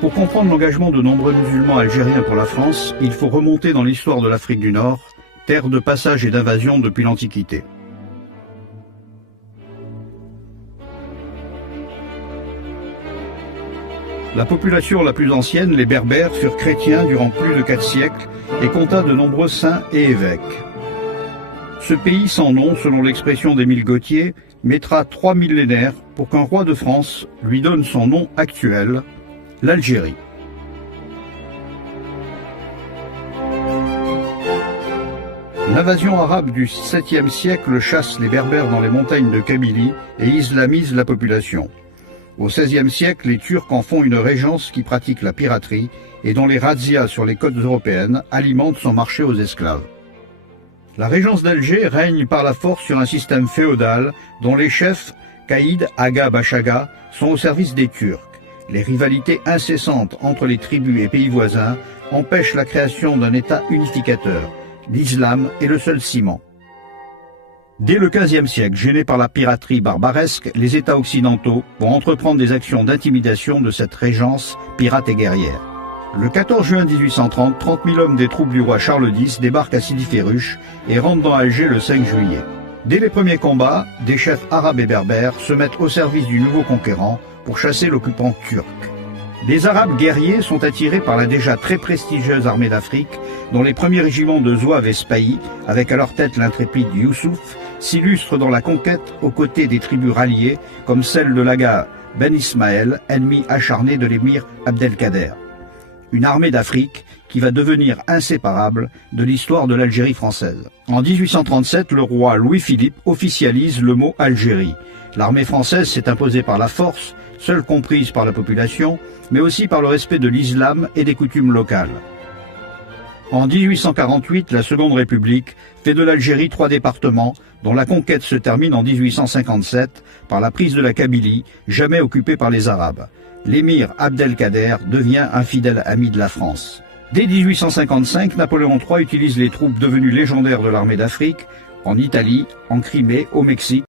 Pour comprendre l'engagement de nombreux musulmans algériens pour la France, il faut remonter dans l'histoire de l'Afrique du Nord, terre de passage et d'invasion depuis l'Antiquité. La population la plus ancienne, les Berbères, furent chrétiens durant plus de 4 siècles et compta de nombreux saints et évêques. Ce pays sans nom, selon l'expression d'Émile Gautier, mettra 3 millénaires pour qu'un roi de France lui donne son nom actuel, l'Algérie. L'invasion arabe du 7e siècle chasse les Berbères dans les montagnes de Kabylie et islamise la population. Au XVIe siècle, les Turcs en font une régence qui pratique la piraterie et dont les razzias sur les côtes européennes alimentent son marché aux esclaves. La régence d'Alger règne par la force sur un système féodal dont les chefs, Caïd, Aga, Bachaga, sont au service des Turcs. Les rivalités incessantes entre les tribus et pays voisins empêchent la création d'un État unificateur. L'islam est le seul ciment. Dès le XVe siècle, gênés par la piraterie barbaresque, les États occidentaux vont entreprendre des actions d'intimidation de cette régence pirate et guerrière. Le 14 juin 1830, 30 000 hommes des troupes du roi Charles X débarquent à Sidi Ferruch et rentrent dans Alger le 5 juillet. Dès les premiers combats, des chefs arabes et berbères se mettent au service du nouveau conquérant pour chasser l'occupant turc. Les Arabes guerriers sont attirés par la déjà très prestigieuse armée d'Afrique, dont les premiers régiments de Zouaves et Spahis, avec à leur tête l'intrépide Youssouf, s'illustrent dans la conquête aux côtés des tribus ralliées, comme celle de l'Aga Ben Ismaël, ennemi acharné de l'émir Abdelkader. Une armée d'Afrique qui va devenir inséparable de l'histoire de l'Algérie française. En 1837, le roi Louis-Philippe officialise le mot Algérie. L'armée française s'est imposée par la force, seule comprise par la population, mais aussi par le respect de l'islam et des coutumes locales. En 1848, la Seconde République fait de l'Algérie 3 départements, dont la conquête se termine en 1857 par la prise de la Kabylie, jamais occupée par les Arabes. L'émir Abdelkader devient un fidèle ami de la France. Dès 1855, Napoléon III utilise les troupes devenues légendaires de l'armée d'Afrique, en Italie, en Crimée, au Mexique,